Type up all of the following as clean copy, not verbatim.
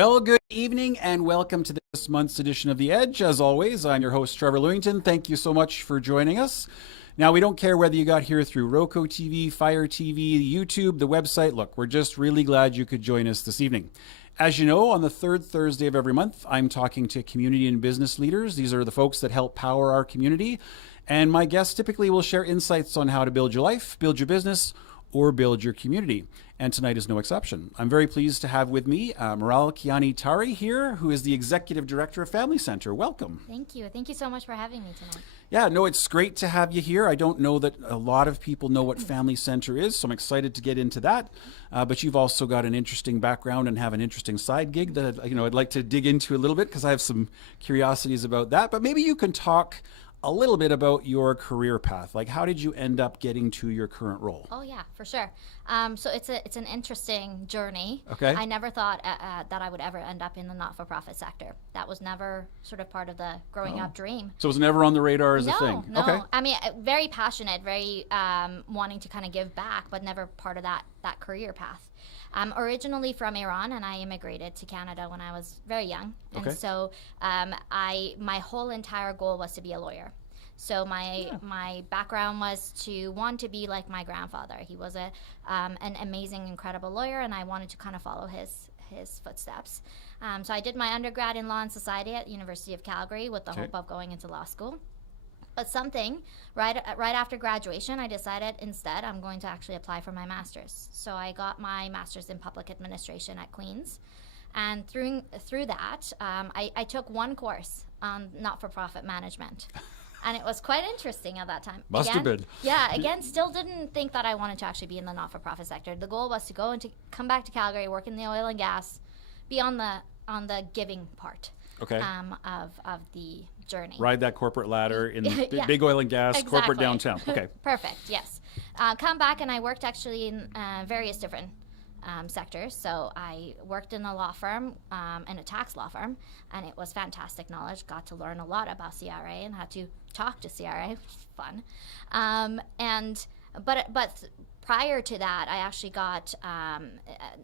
Well, good evening and welcome to this month's edition of The Edge. As always, I'm your host, Trevor Lewington. Thank you so much for joining us. Now, we don't care whether you got here through Roku TV, Fire TV, YouTube, the website. Look, we're just really glad you could join us this evening. As you know, on the third Thursday of every month, I'm talking to community and business leaders. These are the folks that help power our community. And my guests typically will share insights on how to build your life, build your business, or build your community. And tonight is no exception. I'm very pleased to have with me Maral Kiani Tari here, who is the Executive Director of Family Centre. Welcome. Thank you. Thank you so much for having me tonight. Yeah, no, it's great to have you here. I don't know that a lot of people know what Family Centre is, so I'm excited to get into that. But you've also got an interesting background and have an interesting side gig that I'd like to dig into a little bit because I have some curiosities about that. But maybe you can talk a little bit about your career path. Like, how did you end up getting to your current role? Oh yeah, for sure. So it's an interesting journey. Okay. I never thought that I would ever end up in the not-for-profit sector. That was never sort of part of the growing up dream. So it was never on the radar as a thing? No. Okay. I mean, very passionate, very wanting to kind of give back, but never part of that career path. I'm originally from Iran, and I immigrated to Canada when I was very young. And Okay. so my whole entire goal was to be a lawyer. So my background was to want to be like my grandfather. He was an amazing, incredible lawyer, and I wanted to kind of follow his footsteps. So I did my undergrad in Law and Society at University of Calgary with the hope of going into law school. But right after graduation, I decided instead I'm going to actually apply for my master's. So I got my master's in public administration at Queen's. And through that, I took one course on not-for-profit management. And it was quite interesting at that time. Must have been. Yeah, again, still didn't think that I wanted to actually be in the not-for-profit sector. The goal was to go and to come back to Calgary, work in the oil and gas, be on the giving part. Okay. Of the journey. Ride that corporate ladder in the big oil and gas, Exactly. corporate downtown. Okay. Perfect, yes. Come back, and I worked actually in various different sectors. So I worked in a law firm, in a tax law firm, and it was fantastic knowledge. Got to learn a lot about CRA and had to talk to CRA, which was fun. But prior to that, I actually got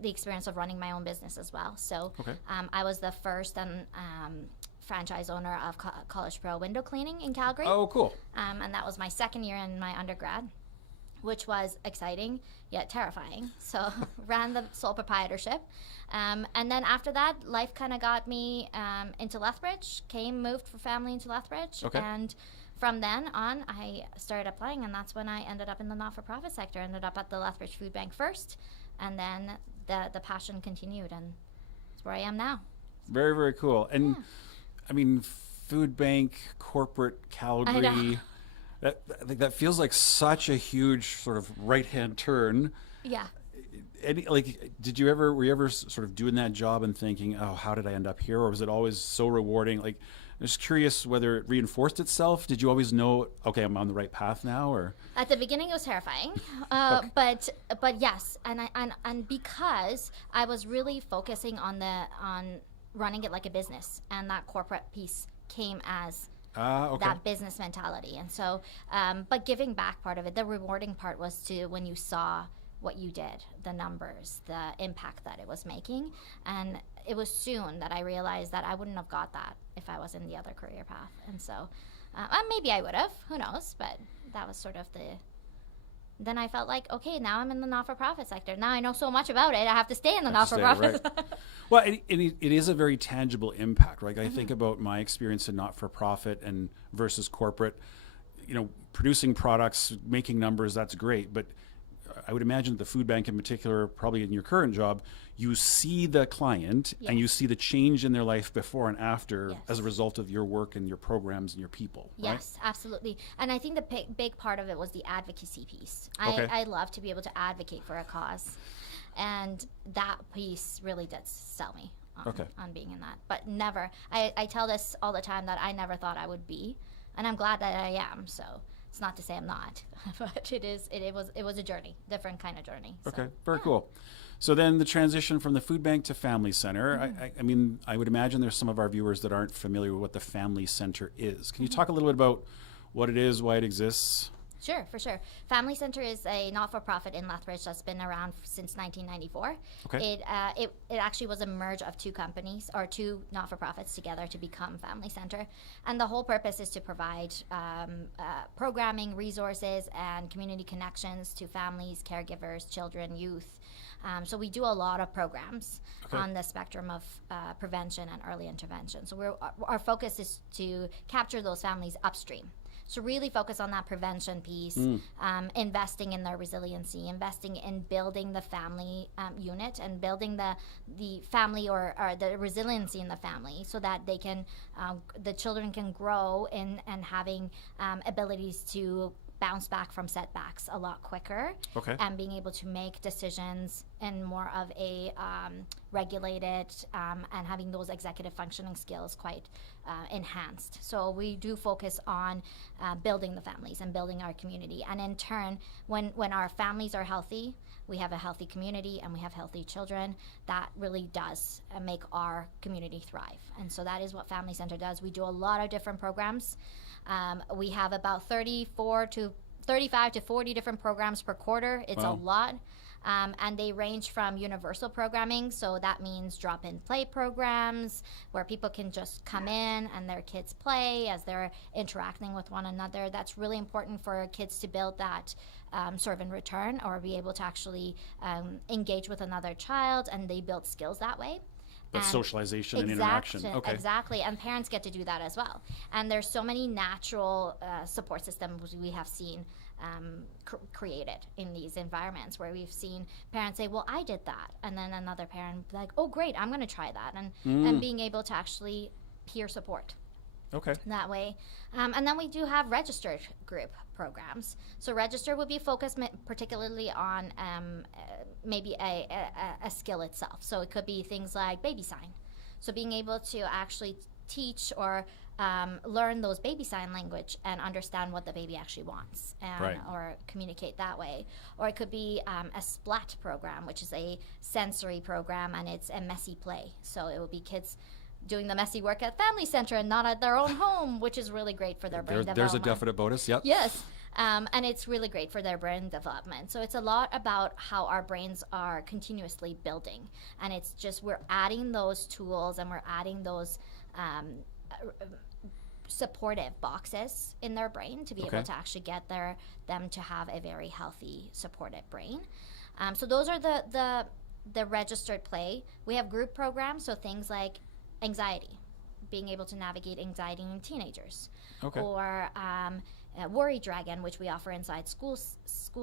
the experience of running my own business as well. So I was the first and franchise owner of College Pro Window Cleaning in Calgary. Oh, cool. And that was my second year in my undergrad, which was exciting yet terrifying. So ran the sole proprietorship. And then after that, life kind of got me into Lethbridge, moved for family into Lethbridge. Okay. And from then on, I started applying, and that's when I ended up in the not-for-profit sector. Ended up at the Lethbridge Food Bank first, and then the passion continued, and it's where I am now. Very, very cool. And I mean, food bank, corporate Calgary. I think that feels like such a huge sort of right-hand turn. Yeah. Were you ever sort of doing that job and thinking, oh, how did I end up here? Or was it always so rewarding? Like, I'm just curious whether it reinforced itself. Did you always know, okay, I'm on the right path now? Or at the beginning, it was terrifying, but yes, and because I was really focusing on running it like a business, and that corporate piece came as that business mentality. And so, but giving back part of it, the rewarding part was when you saw what you did, the numbers, the impact that it was making. And it was soon that I realized that I wouldn't have got that if I was in the other career path. And so maybe I would have, who knows, but that was sort of then I felt like, okay, now I'm in the not-for-profit sector. Now I know so much about it, I have to stay in the not-for-profit. Right. Well, it is a very tangible impact, right? I think about my experience in not-for-profit and versus corporate. Producing products, making numbers, that's great. But I would imagine the food bank in particular, probably in your current job, you see the client and you see the change in their life before and after as a result of your work and your programs and your people. Yes, right? Absolutely. And I think the big part of it was the advocacy piece. I love to be able to advocate for a cause. And that piece really did sell me on being in that. But never, I tell this all the time that I never thought I would be. And I'm glad that I am, so. It's not to say I'm not, but it was a journey, different kind of journey. So, okay, very cool. So then the transition from the food bank to Family Centre. I mean, I would imagine there's some of our viewers that aren't familiar with what the Family Centre is. Can you talk a little bit about what it is, why it exists? Sure, for sure. Family Center is a not-for-profit in Lethbridge that's been around since 1994. Okay. It actually was a merge of two companies or two not-for-profits together to become Family Center, and the whole purpose is to provide programming, resources, and community connections to families, caregivers, children, youth. So we do a lot of programs on the spectrum of prevention and early intervention. So our focus is to capture those families upstream. So really focus on that prevention piece, investing in their resiliency, investing in building the family unit and building the family or the resiliency in the family so that they can, the children can grow in and having abilities to bounce back from setbacks a lot quicker, and being able to make decisions in more of a regulated and having those executive functioning skills quite enhanced. So we do focus on building the families and building our community, and in turn, when our families are healthy, we have a healthy community and we have healthy children. That really does make our community thrive, and so that is what Family Center does. We do a lot of different programs. We have about 35 to 40 different programs per quarter. It's a lot. And they range from universal programming, so that means drop-in play programs where people can just come in and their kids play as they're interacting with one another. That's really important for kids to build that serve and return, or be able to actually engage with another child, and they build skills that way. That's socialization and interaction. Exactly, and parents get to do that as well. And there's so many natural support systems we have seen created in these environments where we've seen parents say, well, I did that. And then another parent be like, oh, great, I'm going to try that. And being able to actually peer support. That way. And then we do have registered group programs. So register would be focused particularly on maybe a skill itself. So it could be things like baby sign. So being able to actually teach or learn those baby sign language and understand what the baby actually wants, or communicate that way. Or it could be a SPLAT program, which is a sensory program, and it's a messy play. So it will be kids doing the messy work at Family Center and not at their own home, which is really great for their brain development. There's a definite bonus, yep. Yes, and it's really great for their brain development. So it's a lot about how our brains are continuously building, and it's just we're adding those tools and we're adding those supportive boxes in their brain to be able to actually get them to have a very healthy, supported brain. So those are the registered play. We have group programs, so things like anxiety, being able to navigate anxiety in teenagers, or Worry Dragon, which we offer inside school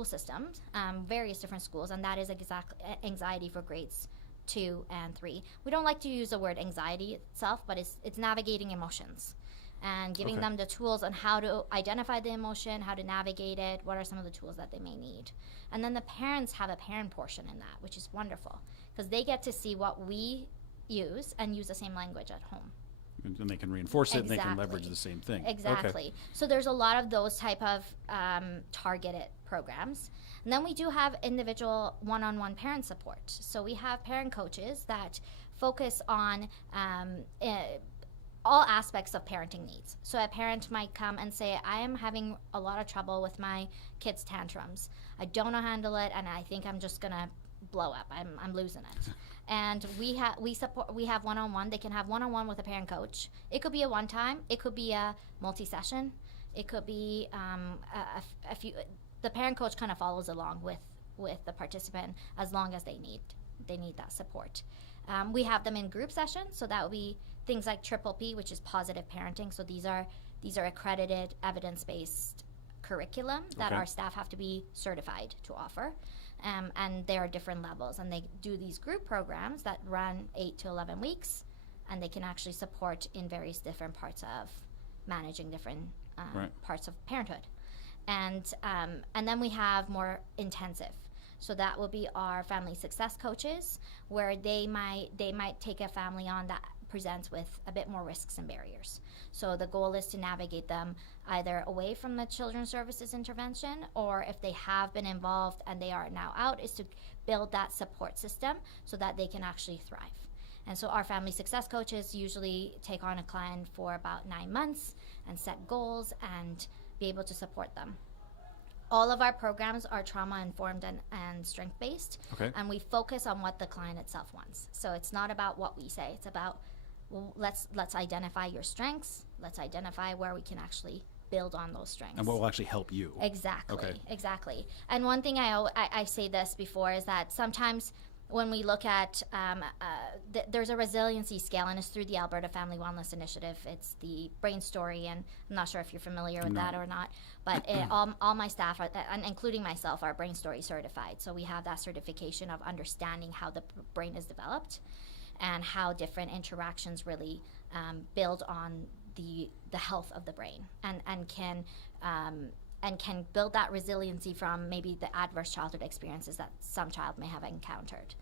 systems, various different schools, and that is exactly anxiety for grades 2 and 3. We don't like to use the word anxiety itself, but it's navigating emotions and giving them the tools on how to identify the emotion, how to navigate it, what are some of the tools that they may need. And then the parents have a parent portion in that, which is wonderful because they get to see what we use and use the same language at home. And they can reinforce it and they can leverage the same thing. Exactly. So there's a lot of those type of targeted programs. And then we do have individual one-on-one parent support. So we have parent coaches that focus on all aspects of parenting needs. So a parent might come and say, I am having a lot of trouble with my kids' tantrums. I don't know how to handle it, and I think I'm just going to blow up. I'm losing it. And we have one-on-one. They can have one-on-one with a parent coach. It could be a one-time. It could be a multi-session. It could be a few. The parent coach kind of follows along with the participant as long as they need that support. We have them in group sessions, so that would be things like Triple P, which is positive parenting. So these are accredited, evidence-based curriculum that our staff have to be certified to offer. And there are different levels, and they do these group programs that run 8 to 11 weeks, and they can actually support in various different parts of managing different parts of parenthood. And then we have more intensive. So that will be our family success coaches, where they might take a family on that presents with a bit more risks and barriers. So the goal is to navigate them either away from the children's services intervention, or if they have been involved and they are now out, is to build that support system so that they can actually thrive. And so our family success coaches usually take on a client for about 9 months and set goals and be able to support them. All of our programs are trauma-informed and strength-based. Okay. And we focus on what the client itself wants. So it's not about what we say. It's about, well, let's identify your strengths. Let's identify where we can actually build on those strengths. And what will actually help you. Exactly. Okay. Exactly. And one thing I say this before is that sometimes when we look at, there's a resiliency scale, and it's through the Alberta Family Wellness Initiative. It's the brain story, and I'm not sure if you're familiar with that or not, but all my staff, and including myself, are brain story certified. So we have that certification of understanding how the brain is developed and how different interactions really build on the health of the brain, and can build that resiliency from maybe the adverse childhood experiences that some child may have encountered.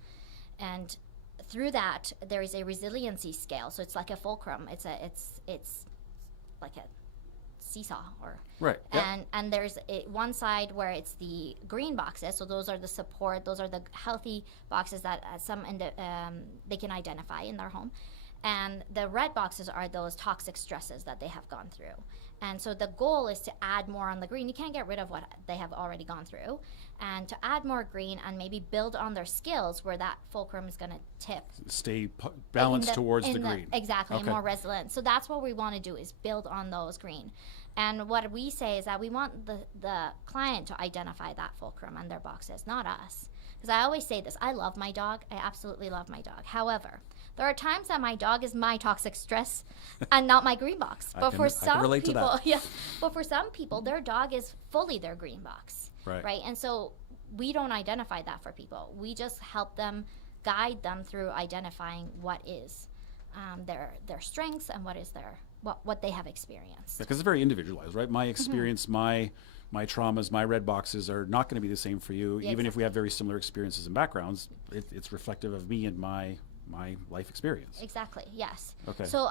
And through that, there is a resiliency scale. So it's like a fulcrum. It's like a seesaw, or right. And there's one side where it's the green boxes. So those are the support. Those are the healthy boxes that they can identify in their home. And the red boxes are those toxic stresses that they have gone through. And so the goal is to add more on the green. You can't get rid of what they have already gone through. And to add more green and maybe build on their skills where that fulcrum is going to tip. Stay balanced towards the green. Exactly, Okay. more resilient. So that's what we want to do, is build on those green. And what we say is that we want the client to identify that fulcrum and their boxes, not us. Because I always say this, I love my dog. I absolutely love my dog. However, there are times that my dog is my toxic stress and not my green box. But for some people, but for some people, their dog is fully their green box. Right. And so we don't identify that for people. We just help them, guide them through identifying what is their strengths and what is what they have experienced. Because it's very individualized, right? My experience, my traumas, my red boxes are not going to be the same for you. Even if we have very similar experiences and backgrounds, it's reflective of me and my life experience. Exactly, yes. Okay. So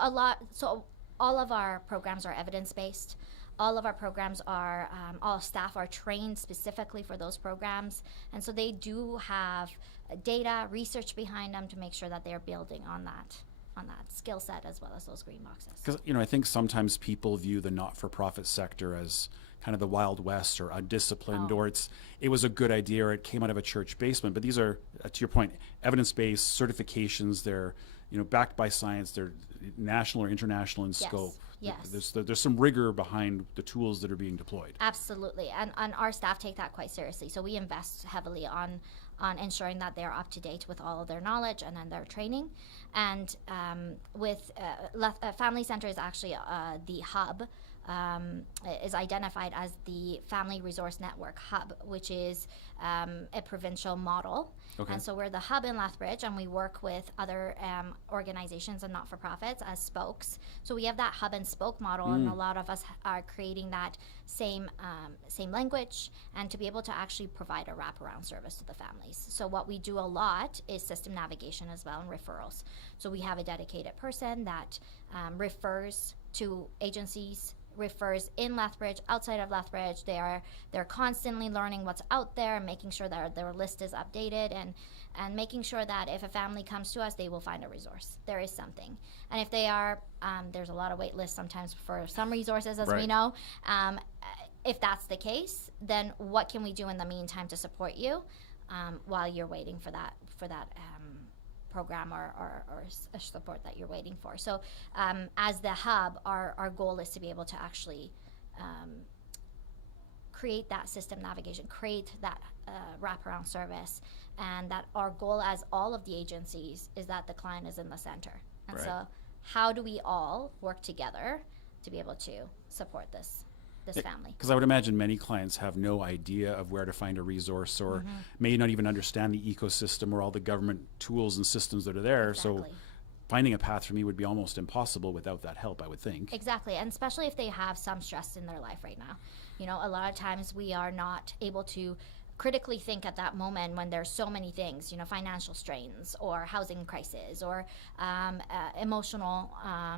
all of our programs are evidence-based. All of our programs are, all staff are trained specifically for those programs. And so they do have data, research behind them to make sure that they're building on that skill set as well as those green boxes. Because, I think sometimes people view the not-for-profit sector as kind of the Wild West or undisciplined, or it was a good idea, or it came out of a church basement. But these are, to your point, evidence-based certifications. They're, backed by science. They're national or international in scope. Yes. There's some rigor behind the tools that are being deployed. Absolutely, and our staff take that quite seriously. So we invest heavily on ensuring that they're up to date with all of their knowledge and then their training. And with Family Center is actually the hub. Is identified as the Family Resource Network Hub, which is a provincial model. Okay. And so we're the hub in Lethbridge, and we work with other organizations and not-for-profits as spokes. So we have that hub and spoke model, and a lot of us are creating that same language, and to be able to actually provide a wraparound service to the families. So what we do a lot is system navigation as well, and referrals. So we have a dedicated person that refers to agencies, refers in Lethbridge, outside of Lethbridge. They're constantly learning what's out there, making sure that their list is updated, and making sure that if a family comes to us, they will find a resource. There is something. And if they are, there's a lot of wait lists sometimes for some resources, as we know. If that's the case, then what can we do in the meantime to support you while you're waiting for that program or support that you're waiting for. So as the hub, our goal is to be able to actually create that system navigation, create that wraparound service, and that our goal as all of the agencies is that the client is in the center. And so how do we all work together to be able to support this family? Because I would imagine many clients have no idea of where to find a resource, or may not even understand the ecosystem or all the government tools and systems that are there. Exactly. So finding a path for me would be almost impossible without that help, I would think. Exactly, and especially if they have some stress in their life right now. A lot of times we are not able to critically think at that moment when there's so many things, financial strains or housing crisis or emotional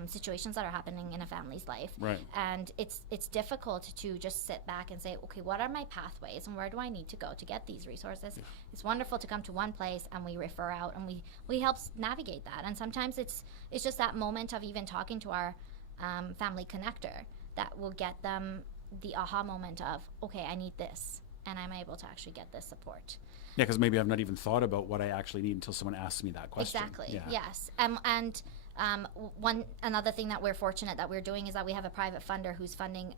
situations that are happening in a family's life. Right. And it's difficult to just sit back and say, okay, what are my pathways and where do I need to go to get these resources? Yeah. It's wonderful to come to one place and we refer out and we help navigate that. And sometimes it's just that moment of even talking to our family connector that will get them the aha moment of, okay, I need this. and I'm able to actually get this support. Yeah, because maybe I've not even thought about what I actually need until someone asks me that question. Exactly. Yeah. Yes. Another thing that we're fortunate that we're doing is that we have a private funder who's funding,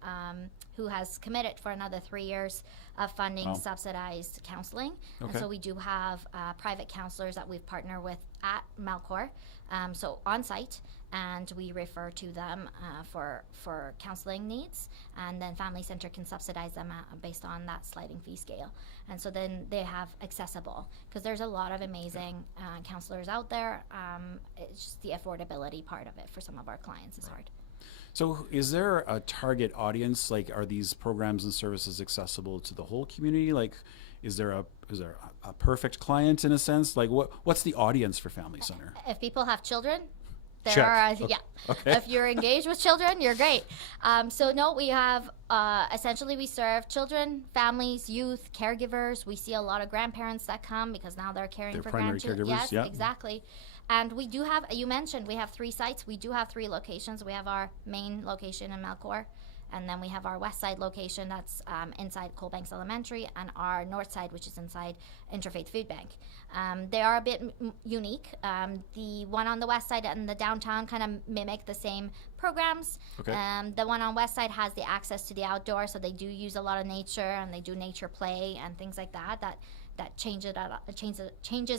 who has committed for another 3 years of funding subsidized counseling. Okay. And so we do have private counselors that we've partnered with at Melcor, so on site, and we refer to them for counseling needs, and then Family Center can subsidize them based on that sliding fee scale. And so then they have accessible, because there's a lot of amazing counselors out there. It's just the affordability part of it for some of our clients is hard. So is there a target audience? Like, are these programs and services accessible to the whole community? Like, is there a perfect client in a sense? Like, what's the audience for Family Center? If people have children, there Check. are, Okay. yeah. Okay. If you're engaged with children, you're great. So no, we have, essentially we serve children, families, youth, caregivers. We see a lot of grandparents that come because now they're caring They're for primary grandchildren. caregivers, Yes, yeah. exactly. And we do have, you mentioned, we have 3 sites. We do have 3 locations. We have our main location in Melcor, and then we have our west side location that's inside Coalbanks Elementary, and our north side, which is inside Interfaith Food Bank. They are a bit unique. The one on the west side and the downtown kind of mimic the same programs. Okay. The one on west side has the access to the outdoor, so they do use a lot of nature, and they do nature play and things like that. That changes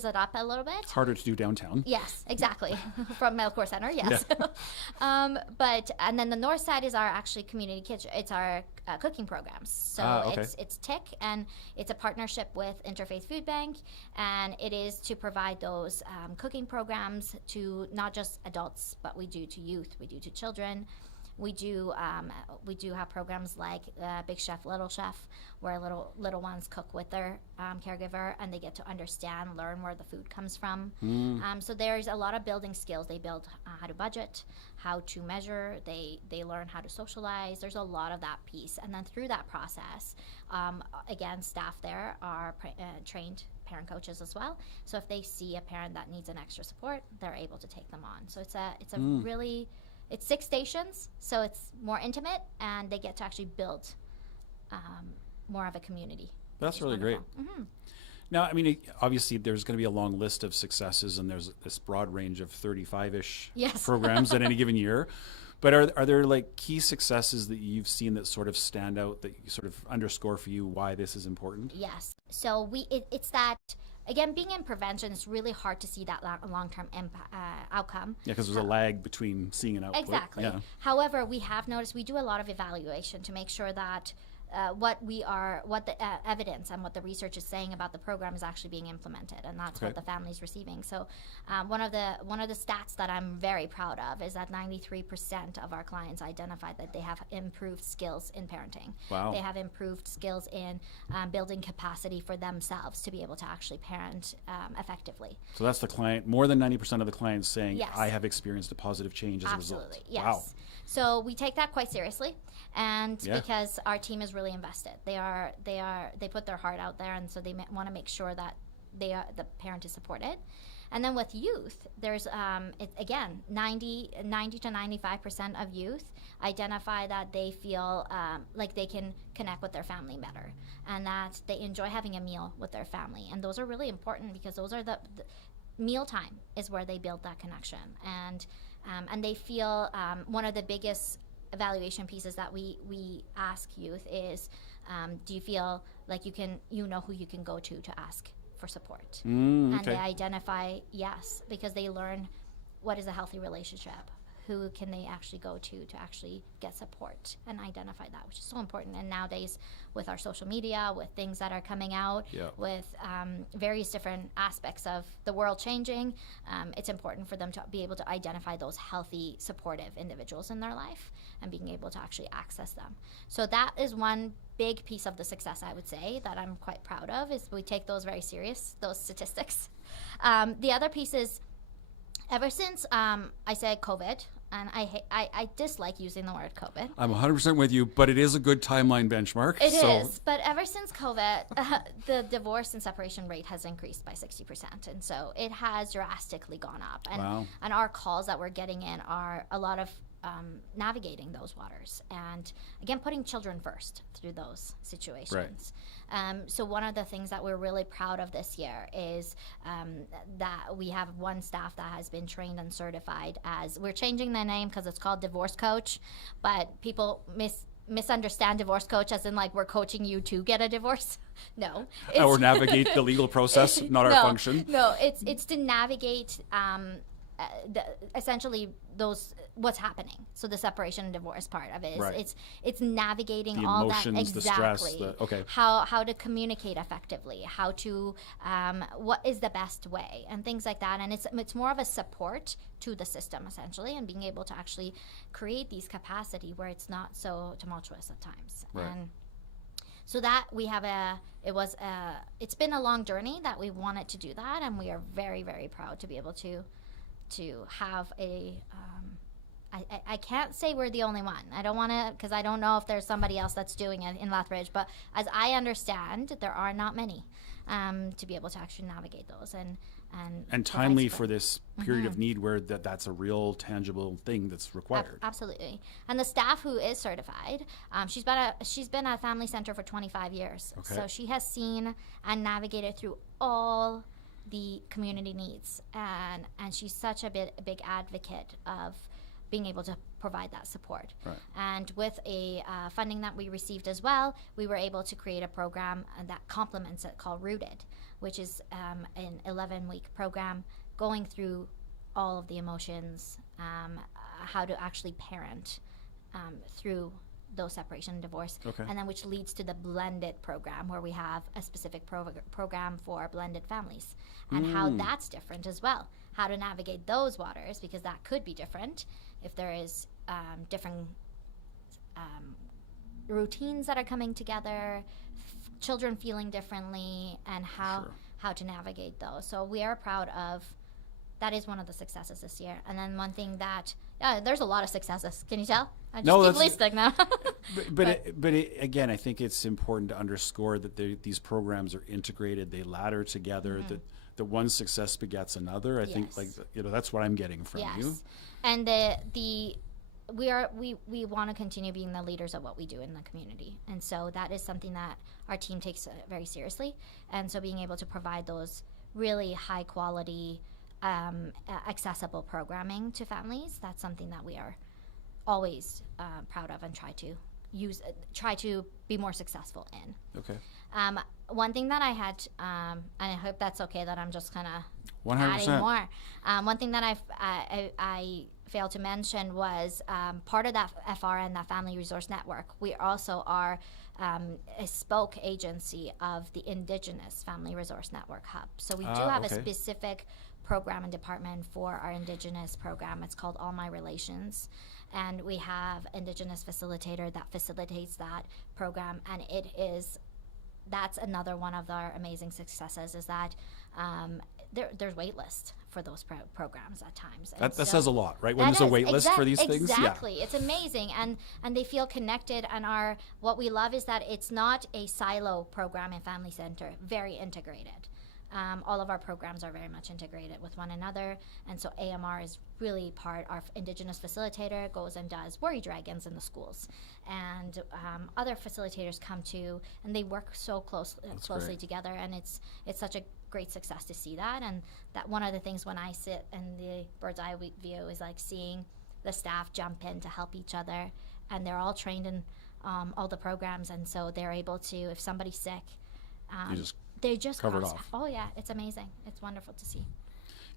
it up a little bit. It's harder to do downtown. Yes, exactly. From Melcor Center, yes. Yeah. And then the north side is our actually community kitchen. It's our cooking programs. So okay. it's TIC, and it's a partnership with Interfaith Food Bank, and it is to provide those cooking programs to not just adults, but we do to youth, we do to children. We do have programs like Big Chef, Little Chef, where little ones cook with their caregiver, and they get to understand, learn where the food comes from. So there's a lot of building skills. They build how to budget, how to measure. They learn how to socialize. There's a lot of that piece, and then through that process, again, staff there are trained parent coaches as well. So if they see a parent that needs an extra support, they're able to take them on. So it's a really, it's 6 stations, so it's more intimate, and they get to actually build more of a community. That's really great. Mm-hmm. Now, I mean, obviously there's going to be a long list of successes, and there's this broad range of 35-ish Yes. programs at any given year. But are there like key successes that you've seen that sort of stand out, that you sort of underscore for you why this is important? Yes. So it's that, again, being in prevention, it's really hard to see that long-term outcome. Yeah, because there's a lag between seeing an output. Exactly. Yeah. However, we have noticed we do a lot of evaluation to make sure that what the evidence and what the research is saying about the program is actually being implemented, and that's Okay. what the family's receiving. So one of the stats that I'm very proud of is that 93% of our clients identified that they have improved skills in parenting. Wow. They have improved skills in building capacity for themselves to be able to actually parent effectively. So that's the client, more than 90% of the clients saying, Yes. I have experienced a positive change as Absolutely, a result. yes. Wow. So we take that quite seriously, and Yeah. because our team is really invested, they put their heart out there, and so they want to make sure that the parent is supported. And then with youth, there's again 90 to 95% of youth identify that they feel like they can connect with their family better, and that they enjoy having a meal with their family, and those are really important because those are the mealtime is where they build that connection, and they feel one of the biggest evaluation pieces that we ask youth is, do you feel like you know who you can go to ask for support? And Okay. they identify yes, because they learn what is a healthy relationship, who can they actually go to actually get support, and identify that, which is so important. And nowadays with our social media, with things that are coming out, Yeah. with various different aspects of the world changing, it's important for them to be able to identify those healthy, supportive individuals in their life and being able to actually access them. So that is one big piece of the success, I would say, that I'm quite proud of, is we take those very serious, those statistics. The other piece is, ever since I said COVID, and I dislike using the word COVID. I'm 100% with you, but it is a good timeline benchmark. It is, but ever since COVID, the divorce and separation rate has increased by 60%, and so it has drastically gone up. And Wow. and our calls that we're getting in are a lot of navigating those waters, and again putting children first through those situations. So one of the things that we're really proud of this year is that we have one staff that has been trained and certified as, we're changing the name because it's called divorce coach, but people misunderstand divorce coach as in like we're coaching you to get a divorce. No, or navigate the legal process, not our function. No, it's to navigate essentially what's happening. So the separation and divorce part of it is it's navigating the all emotions, that, exactly. The stress, how to communicate effectively, how to what is the best way, and things like that. And it's more of a support to the system essentially, and being able to actually create these capacity where it's not so tumultuous at times. And so that we have it's been a long journey that we wanted to do that, and we are very, very proud to be able to have I can't say we're the only one. I don't want to, because I don't know if there's somebody else that's doing it in Lethbridge, but as I understand, there are not many to be able to actually navigate those and timely for this period of need where that's a real tangible thing that's required. Absolutely. And the staff who is certified, she's been at Family Center for 25 years. So she has seen and navigated through all the community needs, and she's such a big advocate of being able to provide that support. And with a funding that we received as well, we were able to create a program that complements it called Rooted, which is an 11-week program going through all of the emotions, how to actually parent through those separation and divorce, and then which leads to the blended program where we have a specific program for blended families, and how that's different as well, how to navigate those waters, because that could be different if there is different routines that are coming together, children feeling differently, and how to navigate those. So we are proud of that. Is one of the successes this year. And then one thing that there's a lot of successes. Can you tell? I just keep listing now. Again, I think it's important to underscore that these programs are integrated. They ladder together. That one success begets another. I think that's what I'm getting from you. And we want to continue being the leaders of what we do in the community, and so that is something that our team takes very seriously. And so being able to provide those really high quality, accessible programming to families, that's something that we are always proud of and try to be more successful in. One thing that I had, and I hope that's okay that I'm just kind of adding more. One thing that I failed to mention was part of that FRN, that Family Resource Network. We also are a spoke agency of the Indigenous Family Resource Network Hub. So we do have a specific program and department for our Indigenous program. It's called All My Relations. And we have Indigenous facilitator that facilitates that program. And that's another one of our amazing successes, is that there's wait lists for those programs at times. That says a lot, right? When there's a wait list for these things. Exactly. It's amazing. And they feel connected. And what we love is that it's not a silo program in Family Center, very integrated. All of our programs are very much integrated with one another, and so AMR is really our Indigenous facilitator goes and does Worry Dragons in the schools, and other facilitators come too, and they work so closely together, and it's such a great success to see that. And that one of the things when I sit in the bird's eye view is like seeing the staff jump in to help each other, and they're all trained in all the programs, and so they're able to, if somebody's sick, they just cover it off. Oh yeah, it's amazing. It's wonderful to see.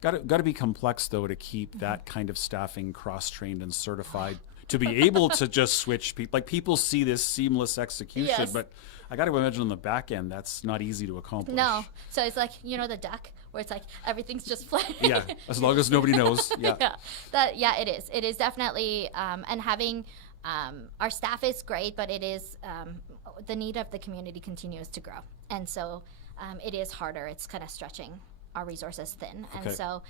Got to be complex though to keep that kind of staffing cross-trained and certified to be able to just switch people. Like people see this seamless execution, but I got to imagine on the back end that's not easy to accomplish. No, so it's like the duck where it's like everything's just flying. Yeah, as long as nobody knows. It is. It is definitely, and having. Our staff is great, but it is the need of the community continues to grow, and so it is harder. It's kind of stretching our resources thin, and so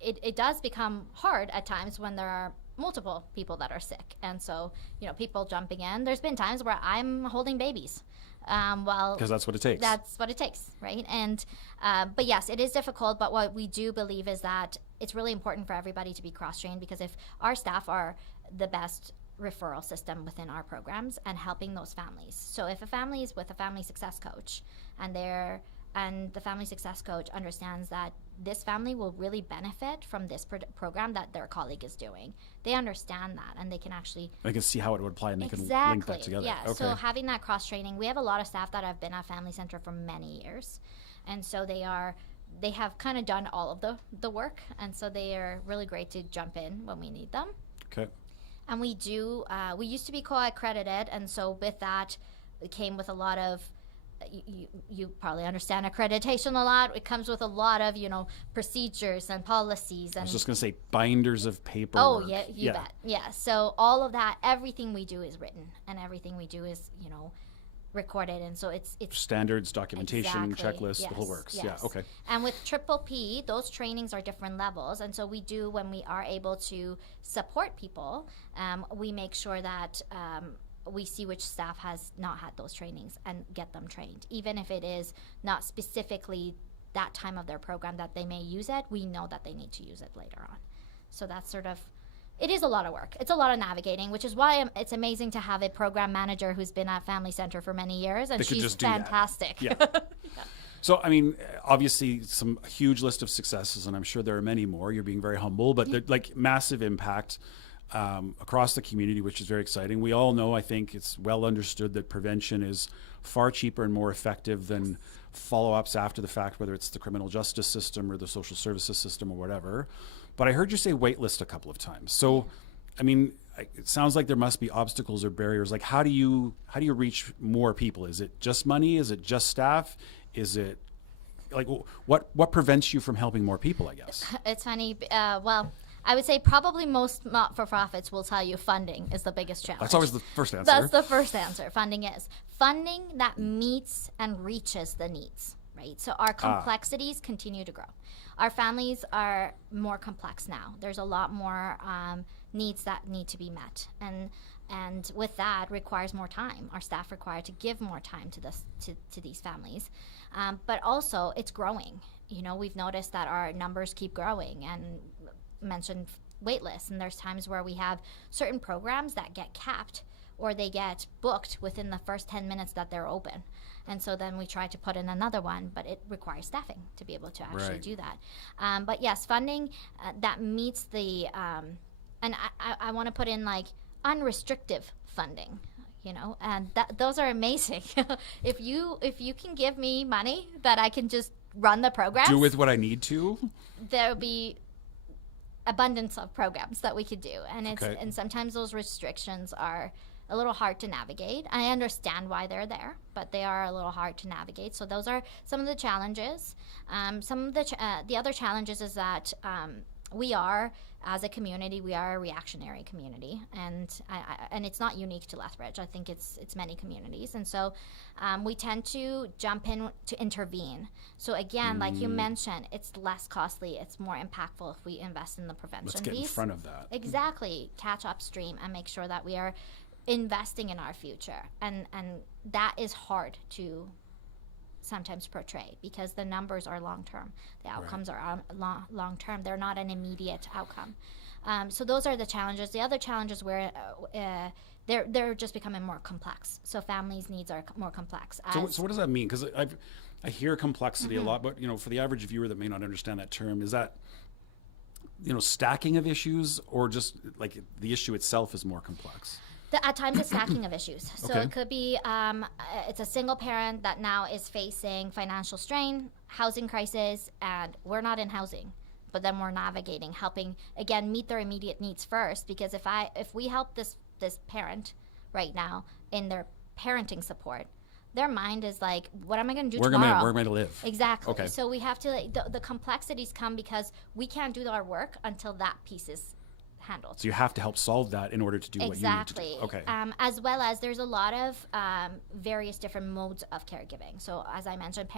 it does become hard at times when there are multiple people that are sick, and so people jumping in. There's been times where I'm holding babies Well, because that's what it takes. That's what it takes, right? And but yes, it is difficult. But what we do believe is that it's really important for everybody to be cross-trained, because if our staff are the best referral system within our programs and helping those families. So if a family is with a family success coach and the family success coach understands that this family will really benefit from this program that their colleague is doing, they understand that, and they can actually... They can see how it would apply, and they can link that together. Yeah, okay. So having that cross-training, we have a lot of staff that have been at Family Centre for many years, and so they have kind of done all of the work, and so they are really great to jump in when we need them. Okay. And we used to be co-accredited, and so with that, it came with a lot of... You probably understand accreditation a lot. It comes with a lot of, procedures and policies. And I was just going to say binders of paper. Oh, yeah, you bet. Yeah. So all of that, everything we do is written, and everything we do is, recorded. And so it's standards, documentation, exactly, checklist, the whole works. Yes. Yeah, okay. And with Triple P, those trainings are different levels. And so when we are able to support people, we make sure that we see which staff has not had those trainings and get them trained. Even if it is not specifically that time of their program that they may use it, we know that they need to use it later on. So that's it is a lot of work. It's a lot of navigating, which is why it's amazing to have a program manager who's been at Family Centre for many years, and she's fantastic. Yeah. So, obviously some huge list of successes, and I'm sure there are many more. You're being very humble, but they're like massive impact across the community, which is very exciting. We all know, I think it's well understood, that prevention is far cheaper and more effective than follow-ups after the fact, whether it's the criminal justice system or the social services system or whatever. But I heard you say waitlist a couple of times. So, it sounds like there must be obstacles or barriers. Like, how do you reach more people? Is it just money? Is it just staff? Is it like what prevents you from helping more people, I guess? It's funny. Well, I would say probably most not-for-profits will tell you funding is the biggest challenge. That's always the first answer. That's the first answer. Funding is. Funding that meets and reaches the needs, right? So our complexities continue to grow. Our families are more complex now. There's a lot more needs that need to be met. And with that requires more time. Our staff require to give more time to these families. But also it's growing. We've noticed that our numbers keep growing, and mentioned waitlist, and there's times where we have certain programs that get capped or they get booked within the first 10 minutes that they're open, and so then we try to put in another one, but it requires staffing to be able to actually do that. But yes, funding that meets the and I want to put in like unrestricted funding, and those are amazing. if you can give me money that I can just run the program, do with what I need to, there'll be abundance of programs that we could do, and and sometimes those restrictions are a little hard to navigate. I understand why they're there, but they are a little hard to navigate. So those are some of the challenges. Some of the other challenges is that we are, as a community, we are a reactionary community, and it's not unique to Lethbridge. I think it's many communities, and so we tend to jump in to intervene. So again, like you mentioned, it's less costly, it's more impactful if we invest in the prevention piece. Let's get in front of that. Exactly, catch upstream and make sure that we are investing in our future, and that is hard to sometimes portray because the numbers are long-term. The outcomes are long-term. They're not an immediate outcome. So those are the challenges. The other challenges where they're just becoming more complex. So families' needs are more complex. So what does that mean? Because I hear complexity a lot, but for the average viewer that may not understand that term, is that stacking of issues, or just like the issue itself is more complex? At times, it's stacking of issues. So it could be it's a single parent that now is facing financial strain, housing crisis, and we're not in housing, but then we're navigating, helping again meet their immediate needs first. Because if we help this parent right now in their parenting support, their mind is like, what am I going to do tomorrow? Where am I to live? Exactly. Okay. So we have to the complexities come because we can't do our work until that piece is handled. So you have to help solve that in order to do what you need to do. Okay. As well as there's a lot of various different modes of caregiving. So as I mentioned,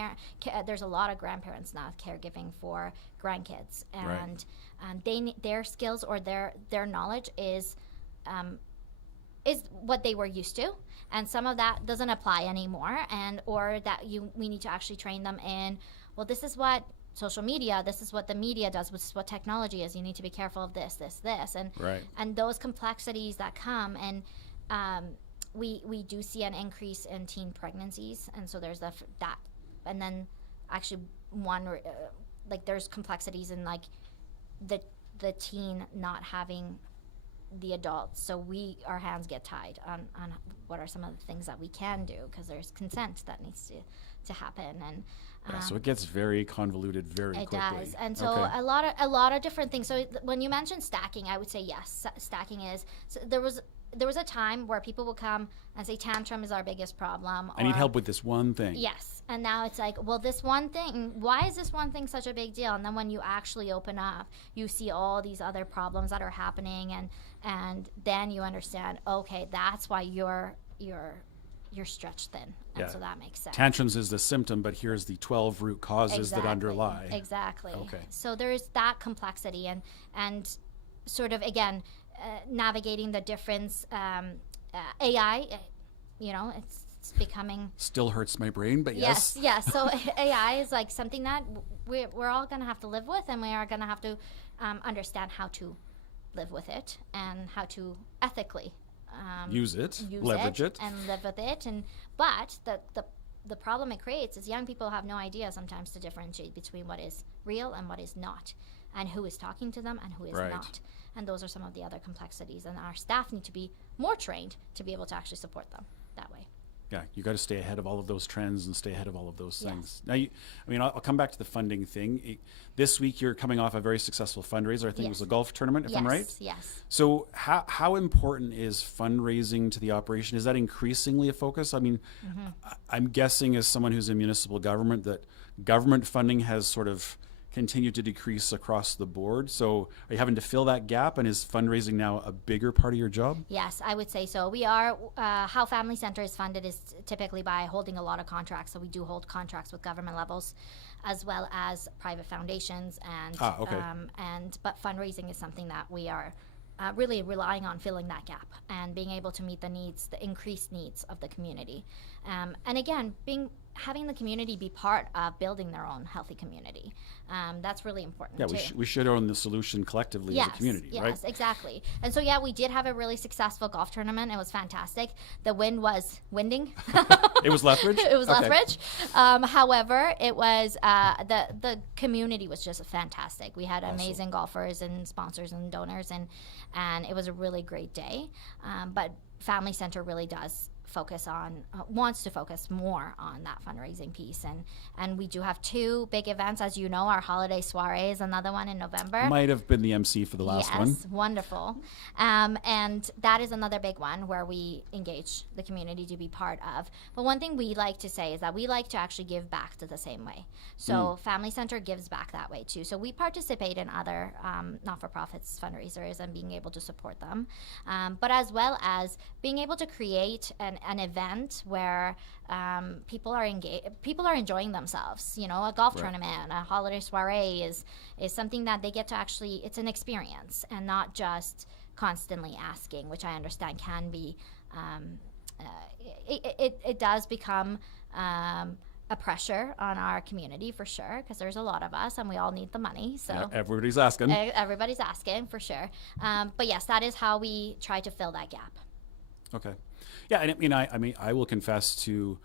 there's a lot of grandparents now caregiving for grandkids, and their skills or their knowledge is is what they were used to, and some of that doesn't apply anymore, and or that we need to actually train them in, well, this is what social media, this is what the media does, this is what technology is, you need to be careful of this, and and those complexities that come, and we do see an increase in teen pregnancies, and so there's that, and then actually like there's complexities in like the teen not having the adults, so our hands get tied on what are some of the things that we can do, because there's consent that needs to happen, and so it gets very convoluted very quickly. It does, and so a lot of different things. So when you mentioned stacking, I would say yes, stacking is. So there was a time where people would come and say tantrum is our biggest problem. I need help with this one thing. Yes, and now it's like, well, this one thing, why is this one thing such a big deal? And then when you actually open up, you see all these other problems that are happening, and then you understand, okay, that's why you're stretched thin, and so that makes sense. Tantrums is the symptom, but here's the 12 root causes that underlie. Exactly. Okay. So there's that complexity, and sort of again navigating the difference. AI, it's becoming still hurts my brain, but yes. Yes. So AI is like something that we're all going to have to live with, and we are going to have to understand how to live with it and how to ethically use leverage it, and live with it. But the problem it creates is young people have no idea sometimes to differentiate between what is real and what is not, and who is talking to them and who is not. And those are some of the other complexities, and our staff need to be more trained to be able to actually support them that way. Yeah, you got to stay ahead of all of those trends and stay ahead of all of those things. Now, I'll come back to the funding thing. This week, you're coming off a very successful fundraiser. I think it was a golf tournament, if I'm right? Yes. So how important is fundraising to the operation? Is that increasingly a focus? I mean, I'm guessing as someone who's in municipal government that government funding has sort of continue to decrease across the board. So are you having to fill that gap, and is fundraising now a bigger part of your job? Yes, I would say so. We are, how Family Centre is funded is typically by holding a lot of contracts. So we do hold contracts with government levels as well as private foundations, but fundraising is something that we are really relying on filling that gap and being able to meet the increased needs of the community. And again, having the community be part of building their own healthy community. That's really important too. We should own the solution collectively as a community, right? Yes, exactly. And so we did have a really successful golf tournament. It was fantastic. The wind was winding. It was Lethbridge? It was Lethbridge. However, it was the community was just fantastic. We had amazing golfers and sponsors and donors, and it was a really great day. But Family Centre really wants to focus more on that fundraising piece, and we do have two big events, as you know. Our holiday soiree is another one in November. Might have been the MC for the last one. Yes, wonderful. And that is another big one where we engage the community to be part of. But one thing we like to say is that we like to actually give back to the same way. So Family Centre gives back that way too. So we participate in other not-for-profits fundraisers and being able to support them, but as well as being able to create an event where people are enjoying themselves. A golf tournament, a holiday soiree is something that they get to actually, it's an experience and not just constantly asking, which I understand can be, it does become a pressure on our community for sure, because there's a lot of us and we all need the money. So everybody's asking. Everybody's asking for sure. But yes, that is how we try to fill that gap. Okay. Yeah, and I will confess to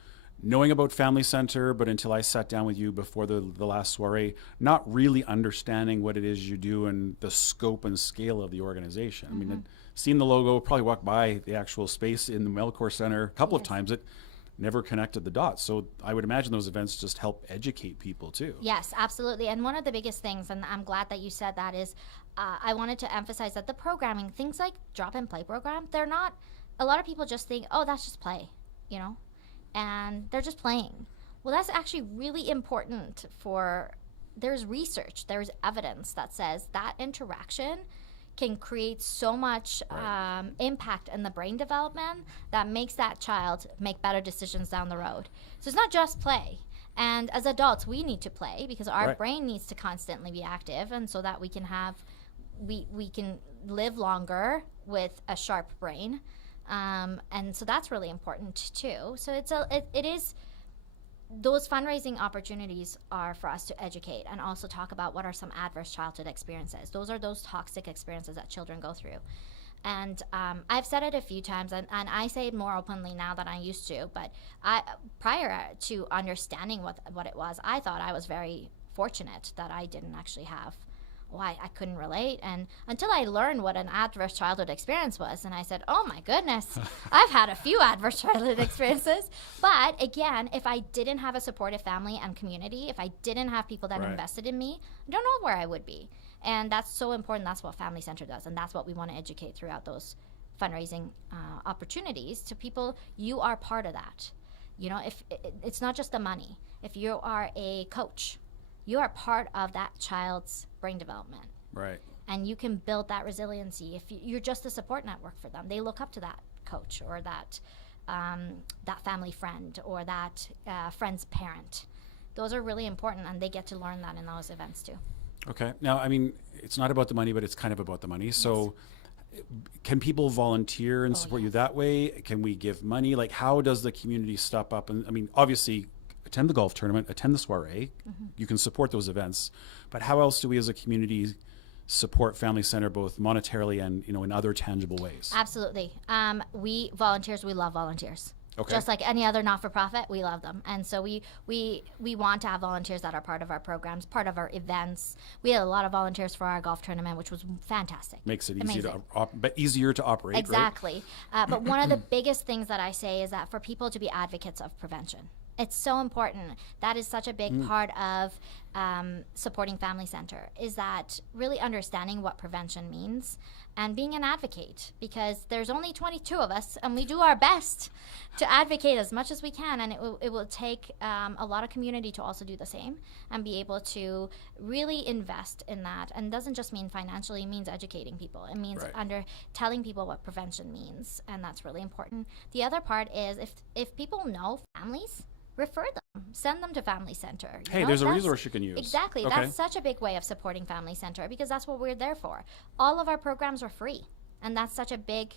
knowing about Family Centre, but until I sat down with you before the last soiree, not really understanding what it is you do and the scope and scale of the organization. I mean, I'd seen the logo, probably walked by the actual space in the Melcor Centre a couple of times. It never connected the dots. So I would imagine those events just help educate people too. Yes, absolutely. And one of the biggest things, and I'm glad that you said that, is I wanted to emphasize that the programming, things like drop and play program, they're not, a lot of people just think, oh, that's just play, and they're just playing. Well, that's actually really important there's research, there's evidence that says that interaction can create so much impact in the brain development that makes that child make better decisions down the road. So it's not just play. And as adults, we need to play because our brain needs to constantly be active, and so that we can live longer with a sharp brain. And so that's really important too. So it is, those fundraising opportunities are for us to educate and also talk about what are some adverse childhood experiences. Those are those toxic experiences that children go through. And I've said it a few times, and I say it more openly now than I used to, but prior to understanding what it was, I thought I was very fortunate that I didn't actually have, I couldn't relate. And until I learned what an adverse childhood experience was, and I said, oh my goodness, I've had a few adverse childhood experiences. But again, if I didn't have a supportive family and community, if I didn't have people that invested in me, I don't know where I would be. And that's so important. That's what Family Center does, and that's what we want to educate throughout those fundraising opportunities to people. You are part of that. You know, if it's not just the money. If you are a coach, you are part of that child's brain development. Right. And you can build that resiliency. If you're just a support network for them, they look up to that coach or that family friend or that friend's parent. Those are really important, and they get to learn that in those events too. Okay. Now, I mean, it's not about the money, but it's kind of about the money. So can people volunteer and support you that way? Can we give money? Like, how does the community step up? And I mean, obviously, attend the golf tournament, attend the soiree. You can support those events. But how else do we as a community support Family Center, both monetarily and, you know, in other tangible ways? Absolutely. We love volunteers. Okay. Just like any other not-for-profit, we love them. And so we want to have volunteers that are part of our programs, part of our events. We had a lot of volunteers for our golf tournament, which was fantastic. Makes it easier to operate. Exactly. Right? But one of the biggest things that I say is that for people to be advocates of prevention. It's so important. That is such a big part of supporting Family Center, is that really understanding what prevention means and being an advocate, because there's only 22 of us and we do our best to advocate as much as we can, and it will take a lot of community to also do the same and be able to really invest in that. And it doesn't just mean financially, it means educating people. It means telling people what prevention means, and that's really important. The other part is if people know families, refer them, send them to Family Center. Hey, there's a resource you can use. Exactly. Okay. That's such a big way of supporting Family Center, because that's what we're there for. All of our programs are free, and that's such a big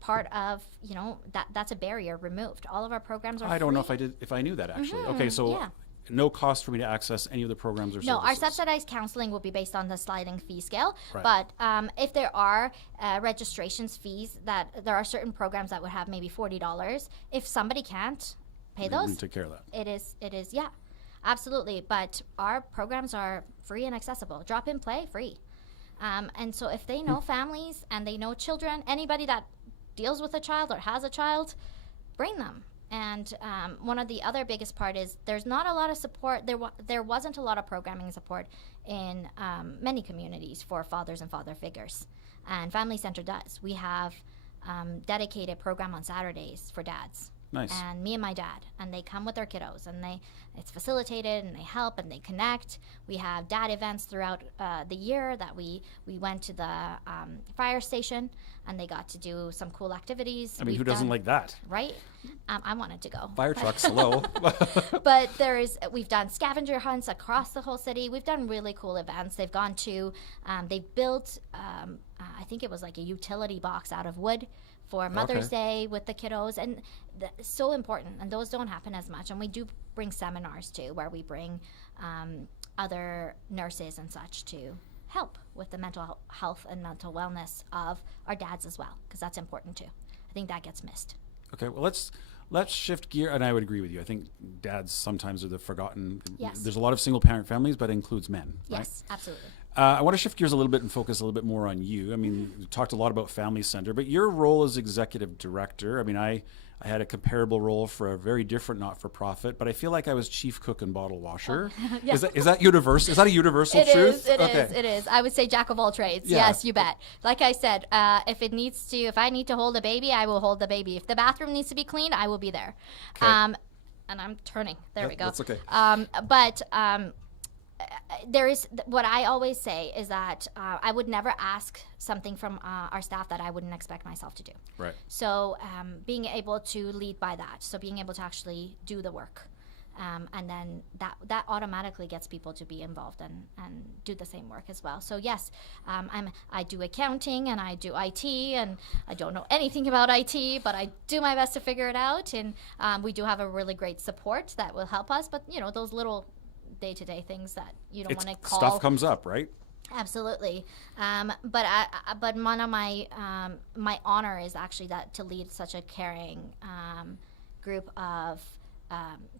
part of, you know, that's a barrier removed. All of our programs are free. I don't know if I knew that, actually. Okay, so no cost for me to access any of the programs or services. No, our subsidized counseling will be based on the sliding fee scale. Right. But if there are registrations fees, that there are certain programs that would have maybe $40. If somebody can't pay those, we take care of that. It is, yeah, absolutely. But our programs are free and accessible. Drop in, play, free. And so if they know families and they know children, anybody that deals with a child or has a child, bring them. And one of the other biggest part is there's not a lot of support. There wasn't a lot of programming support in many communities for fathers and father figures. And Family Center does. We have dedicated program on Saturdays for dads. Nice. And me and my dad, and they come with their kiddos, and it's facilitated, and they help, and they connect. We have dad events throughout the year that we went to the fire station, and they got to do some cool activities. I mean, who doesn't like that? Right? I wanted to go. Fire trucks, hello. But we've done scavenger hunts across the whole city. We've done really cool events. They've gone to, they built, I think it was like a utility box out of wood for Mother's Day with the kiddos, and so important, and those don't happen as much. And we do bring seminars too, where we bring other nurses and such to help with the mental health and mental wellness of our dads as well, because that's important too. I think that gets missed. Okay, well, let's shift gear, and I would agree with you. I think dads sometimes are the forgotten. Yes. There's a lot of single parent families, but it includes men. Yes, right? Absolutely. I want to shift gears a little bit and focus a little bit more on you. I mean, we talked a lot about Family Center, but your role as executive director, I mean, I had a comparable role for a very different not-for-profit, but I feel like I was chief cook and bottle washer. Yeah. Is that universal? Is that a universal truth? It is. I would say jack of all trades. Yeah. Yes, you bet. Like I said, if I need to hold a baby, I will hold the baby. If the bathroom needs to be cleaned, I will be there. Okay. And I'm turning. There we go. That's okay. There is, what I always say is that I would never ask something from our staff that I wouldn't expect myself to do. Right. So being able to lead by that, so being able to actually do the work and then that automatically gets people to be involved and do the same work as well. So yes, I do accounting and I do IT, and I don't know anything about IT, but I do my best to figure it out. And we do have a really great support that will help us. But those little day-to-day things that you don't want to call. Stuff comes up, right? Absolutely, but one of my my honor is actually that to lead such a caring group of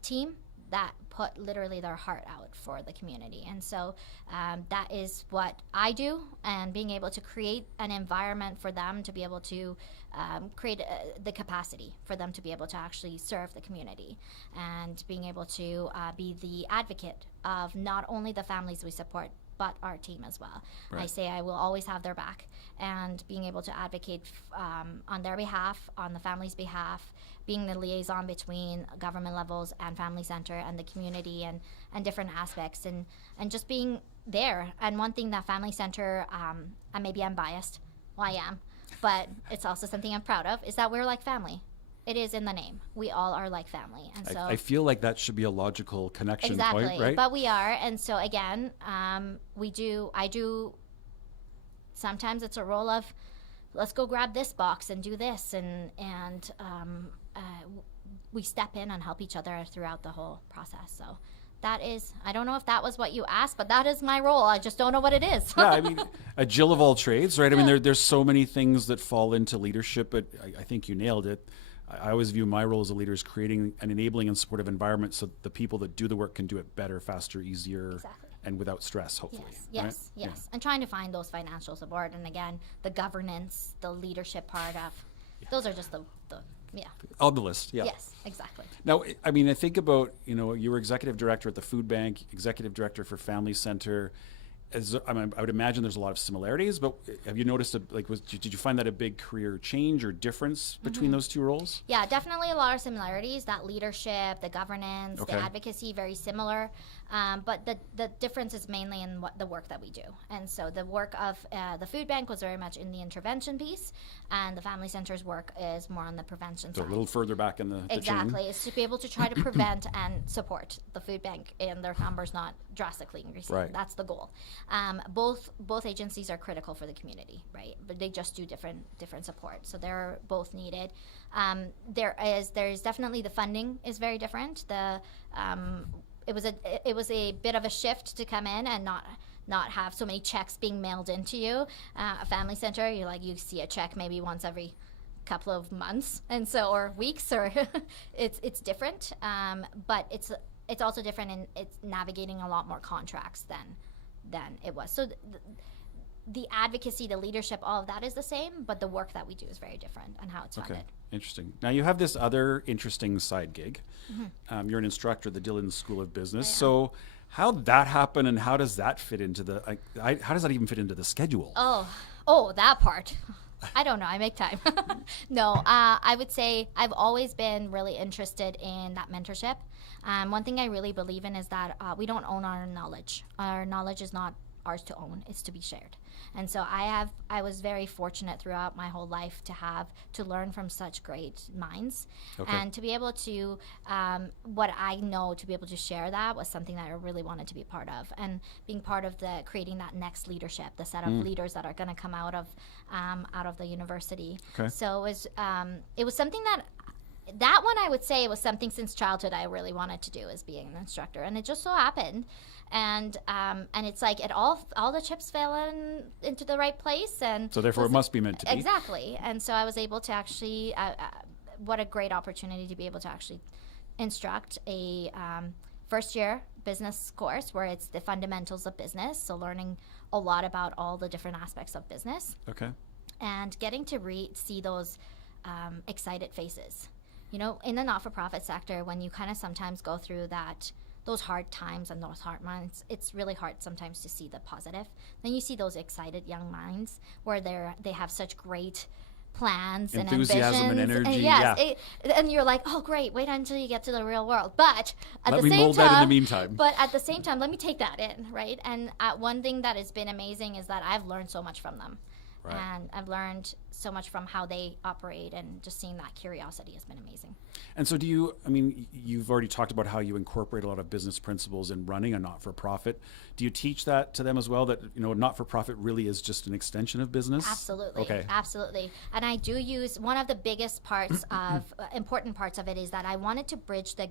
team that put literally their heart out for the community. And so that is what I do, and being able to create an environment for them to be able to create the capacity for them to be able to actually serve the community, and being able to be the advocate of not only the families we support, but our team as well. Right. I say I will always have their back, and being able to advocate on their behalf, on the family's behalf, being the liaison between government levels and family center and the community and different aspects, and just being there. And one thing that family center, and maybe I'm biased, well, I am, but it's also something I'm proud of, is that we're like family. It is in the name. We all are like family. And so I feel like that should be a logical connection exactly, point, right? But we are. And so again, I do, sometimes it's a role of, let's go grab this box and do this. And we step in and help each other throughout the whole process. So that is, I don't know if that was what you asked, but that is my role. I just don't know what it is. Yeah, I mean, a Jill of all trades, right? I mean, there's so many things that fall into leadership, but I think you nailed it. I always view my role as a leader as creating an enabling and supportive environment so the people that do the work can do it better, faster, easier, exactly, and without stress, hopefully. Yes, right? yes. Yeah. And trying to find those financial support, and again, the governance, the leadership part of, those are just the on the list, yeah. Yes, exactly. Now, I mean, I think about, you were executive director at the food bank, executive director for Family Center. I would imagine there's a lot of similarities, but have you noticed, did you find that a big career change or difference between those two roles? Yeah, definitely a lot of similarities. That leadership, the governance, the advocacy, very similar. But the difference is mainly in the work that we do. And so the work of the food bank was very much in the intervention piece, and the family center's work is more on the prevention side. So a little further back in the Exactly. chain. It's to be able to try to prevent and support the food bank and their numbers not drastically increasing. Right. That's the goal. Both agencies are critical for the community, right? But they just do different support. So they're both needed. There's definitely, the funding is very different. It was a bit of a shift to come in and not have so many checks being mailed into you. A family center, you see a check maybe once every couple of months, and so, or weeks, or it's different. But it's also different, and it's navigating a lot more contracts than it was. So the advocacy, the leadership, all of that is the same, but the work that we do is very different, and how it's funded. Okay, interesting. Now you have this other interesting side gig. You're an instructor at the Dhillon School of Business. So how'd that happen, and how does that fit into how does that even fit into the schedule? Oh, that part. I don't know. I make time. No, I would say I've always been really interested in that mentorship. One thing I really believe in is that we don't own our knowledge. Our knowledge is not ours to own, it's to be shared. And so I was very fortunate throughout my whole life to learn from such great minds, and to be able to what I know, to be able to share that was something that I really wanted to be part of, and being part of creating that next leadership, the set of leaders that are going to come out of the university. So it was something that one, I would say, it was something since childhood I really wanted to do, is being an instructor, and it just so happened, and it's like all the chips fell into the right place, and so therefore it must be meant to be. Exactly. And so I was able to actually, what a great opportunity to be able to actually instruct a first year business course where it's the fundamentals of business, so learning a lot about all the different aspects of business. And getting to see those excited faces. In the not-for-profit sector, when you kind of sometimes go through those hard times and those hard minds, it's really hard sometimes to see the positive. Then you see those excited young minds where they have such great plans and enthusiasm ambitions. and energy. Yes, and you're like, oh, great, wait until you get to the real world. But at let the me same mold time, that in the meantime. But at the same time, let me take that in, right? And one thing that has been amazing is that I've learned so much from them. And I've learned so much from how they operate, and just seeing that curiosity has been amazing. And so you've already talked about how you incorporate a lot of business principles in running a not-for-profit. Do you teach that to them as well, that, not-for-profit really is just an extension of business? Absolutely. Okay. Absolutely. And I do use, one of the biggest parts of, important parts of it is that I wanted to bridge the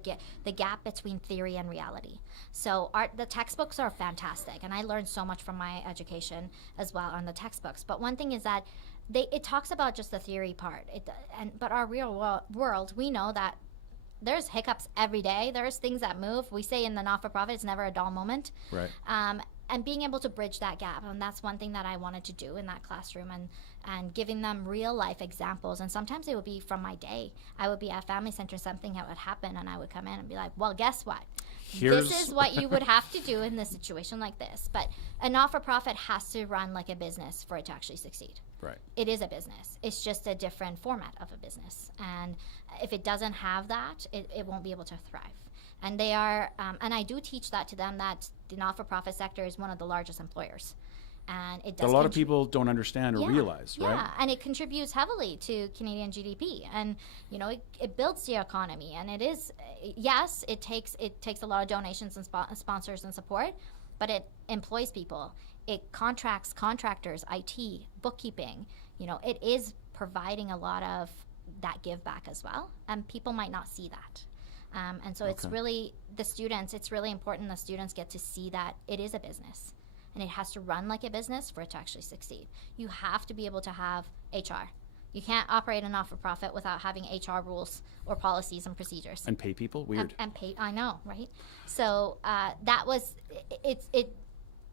gap between theory and reality. So the textbooks are fantastic, and I learned so much from my education as well on the textbooks. But one thing is that it talks about just the theory part, but our real world, we know that there's hiccups every day. There's things that move. We say in the not-for-profit, it's never a dull moment. Right. And being able to bridge that gap, and that's one thing that I wanted to do in that classroom, and giving them real life examples. And sometimes it would be from my day. I would be at Family Center, something that would happen, and I would come in and be like, well, guess what? This is what you would have to do in this situation like this. But a not-for-profit has to run like a business for it to actually succeed. Right. It is a business. It's just a different format of a business. And if it doesn't have that, it won't be able to thrive. And they are, and I do teach that to them, that the not-for-profit sector is one of the largest employers. And it does. A lot of people don't understand or realize, right? Yeah, and it contributes heavily to Canadian GDP, and it builds the economy. And it is, yes, it takes a lot of donations and sponsors and support, but it employs people. It contracts contractors, IT, bookkeeping. It is providing a lot of that give back as well, and people might not see that. And so it's really it's really important the students get to see that it is a business, and it has to run like a business for it to actually succeed. You have to be able to have HR. You can't operate a not-for-profit without having HR rules or policies and procedures. And pay people? Weird. And pay, I know, right? So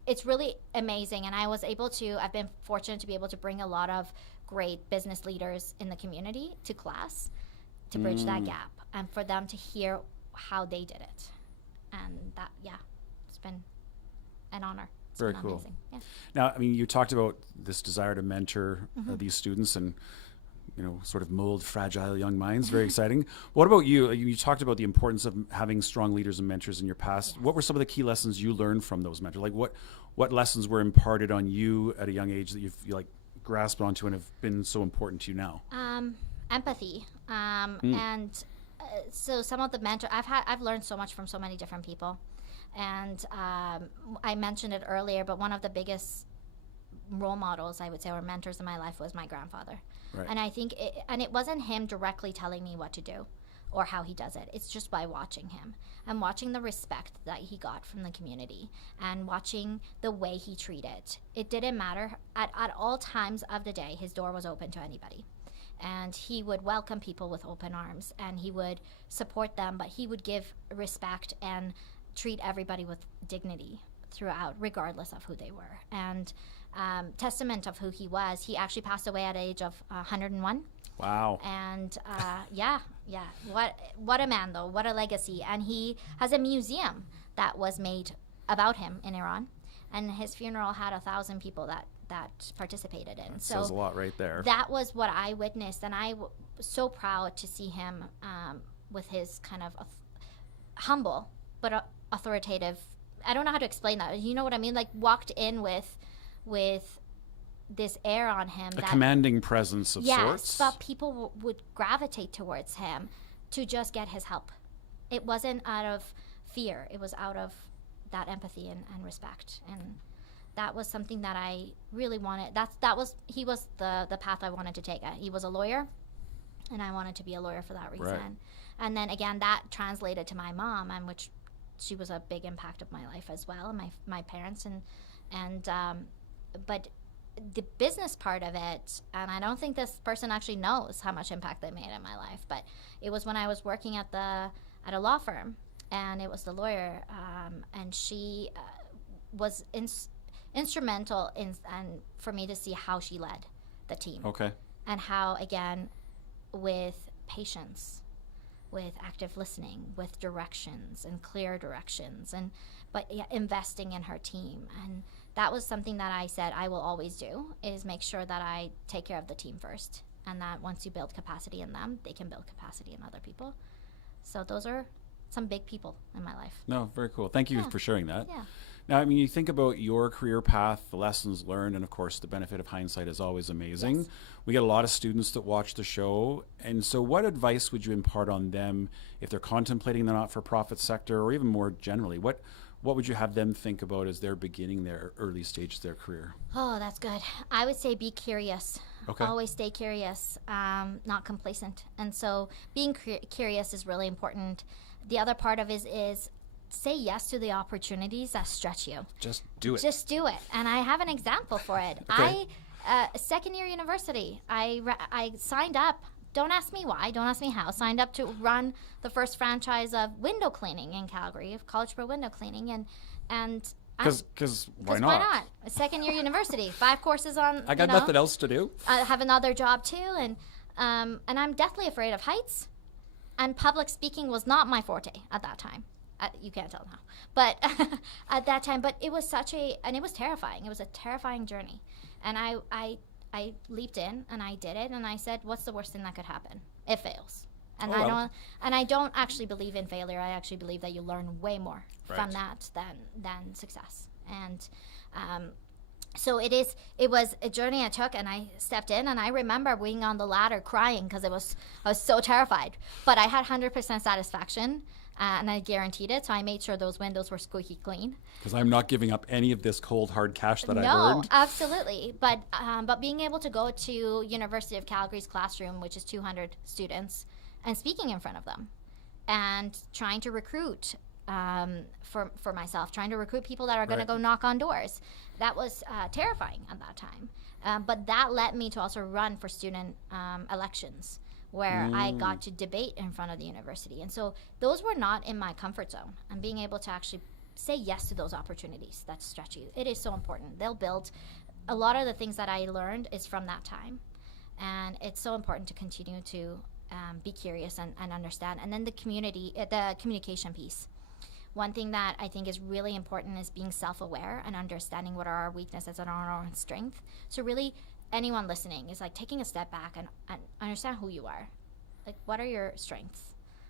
it's really amazing, and I've been fortunate to be able to bring a lot of great business leaders in the community to class to bridge that gap, and for them to hear how they did it. And that, it's been an honor. It's Very been cool. Amazing. Yeah. Now, you talked about this desire to mentor these students and, sort of mold fragile young minds. Very exciting. What about you? You talked about the importance of having strong leaders and mentors in your past. Yes. What were some of the key lessons you learned from those mentors? Like what lessons were imparted on you at a young age that you grasped onto and have been so important to you now? Empathy. And so some of the mentors, I've learned so much from so many different people. And I mentioned it earlier, but one of the biggest role models, I would say, or mentors in my life was my grandfather. Right. And I think it wasn't him directly telling me what to do or how he does it. It's just by watching him and watching the respect that he got from the community and watching the way he treated. It didn't matter. At all times of the day, his door was open to anybody. And he would welcome people with open arms, and he would support them, but he would give respect and treat everybody with dignity throughout, regardless of who they were. And testament of who he was, he actually passed away at the age of 101. Wow. And what a man, though. What a legacy. And he has a museum that was made about him in Iran, and his funeral had 1,000 people that participated in. That says a lot right there. That was what I witnessed, and I was so proud to see him with his kind of humble but authoritative. I don't know how to explain that. You know what I mean? Like, walked in with this air on him. A commanding presence of sorts. Yes, but people would gravitate towards him to just get his help. It wasn't out of fear. It was out of that empathy and respect. And that was something that I really wanted. He was the path I wanted to take. He was a lawyer, and I wanted to be a lawyer for that reason. Right. And then again, that translated to my mom, and which she was a big impact of my life as well, and my parents, but the business part of it, and I don't think this person actually knows how much impact they made in my life, but it was when I was working at a law firm, and it was the lawyer, and she was instrumental in for me to see how she led the team. Okay. And how, again, with patience, with active listening, with directions and clear directions, but investing in her team. And that was something that I said I will always do, is make sure that I take care of the team first, and that once you build capacity in them, they can build capacity in other people. So those are some big people in my life. No, very cool. Thank you for sharing that. Yeah. Now, I mean, you think about your career path, the lessons learned, and of course, the benefit of hindsight is always amazing. Yes. We get a lot of students that watch the show. And so, what advice would you impart on them if they're contemplating the not for profit sector, or even more generally? What would you have them think about as they're beginning their early stage of their career? Oh, that's good. I would say be curious. Okay. Always stay curious, not complacent. And so being curious is really important. The other part of it is say yes to the opportunities that stretch you. Just do it. Just do it. And I have an example for it. Okay. Second year university, I signed up. Don't ask me why. Don't ask me how. Signed up to run the first franchise of window cleaning in Calgary, of College Pro window cleaning, and Because why not? why not? A second year university, 5 courses on. I got nothing else to do. I have another job too, and I'm deathly afraid of heights, and public speaking was not my forte at that time. You can't tell now, but at that time, but it was and it was terrifying. It was a terrifying journey, and I leaped in and I did it, and I said, what's the worst thing that could happen? It fails. And I don't actually believe in failure. I actually believe that you learn way more from that than success. And so it was a journey I took, and I stepped in, and I remember being on the ladder crying because I was so terrified. But I had 100% satisfaction, and I guaranteed it. So I made sure those windows were squeaky clean. Because I'm not giving up any of this cold hard cash that I've earned. No, absolutely. But being able to go to University of Calgary's classroom, which is 200 students, and speaking in front of them, and trying to recruit for myself, trying to recruit people that are going to go knock on doors. That was terrifying at that time. But that led me to also run for student elections, where I got to debate in front of the university. And so those were not in my comfort zone. And being able to actually say yes to those opportunities that stretch you, it is so important. They'll build. A lot of the things that I learned is from that time. And it's so important to continue to be curious and understand. And then the communication piece. One thing that I think is really important is being self-aware and understanding what are our weaknesses and our own strength. So really, anyone listening is like taking a step back and understand who you are. Like, what are your strengths?